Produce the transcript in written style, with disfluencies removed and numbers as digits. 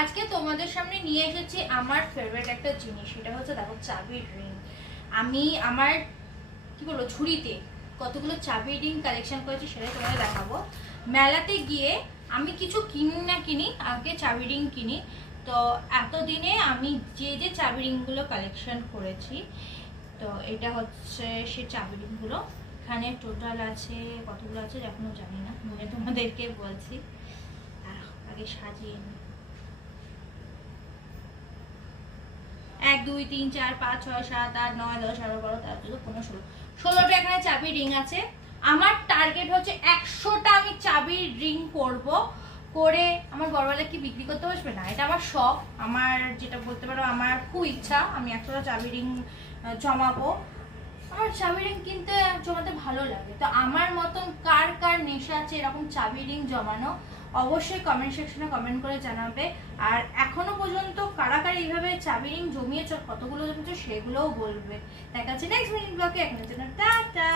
আজকে তোমাদের সামনে নিয়ে এসেছি আমার ফেভারিট একটা জিনিস, সেটা হচ্ছে দেখো চাবির রিং। আমি আমার কি বলবো ঝুড়িতে কতগুলো চাবির রিং কালেকশন করেছি সেটাই তোমাদের দেখাবো। মেলাতে গিয়ে আমি কিছু কিনি না কিনি, আগে চাবি রিং কিনি। তো এতদিনে আমি যে যে চাবি রিংগুলো কালেকশন করেছি, তো এটা হচ্ছে সে চাবি রিংগুলো। এখানে টোটাল আছে কতগুলো আছে এখনো জানি না, মনে তোমাদেরকে বলছি। আগে সাজিয়ে নিই। 1 2 3 4 5 6 7 8 9 10 11 12 13 14 15 16টা এখানে চাবির রিং আছে। আমার টার্গেট হচ্ছে 100টা আমি চাবির রিং করব, করে আমার বড়বেলা কি বিক্রি করতে বসবে না, এটা আমার শখ। আমার যেটা বলতে পারো আমার খুব ইচ্ছা আমি 100টা চাবির রিং জমাবো। আমার চাবি রিং কিনতে জমাতে ভালো লাগে। তো আমার মতন কার কার নেশা আছে এরকম চাবি রিং জমানো, অবশ্যই কমেন্ট সেকশনে কমেন্ট করে জানাবে। আর এখনো পর্যন্ত কারা কারা এইভাবে চাবি রিং জমিয়েছ, কতগুলো জমিয়েছ সেগুলোও বলবে। দেখা যাচ্ছে নেক্সট মিনিট ব্লগে। এখনের জন্য টাটা।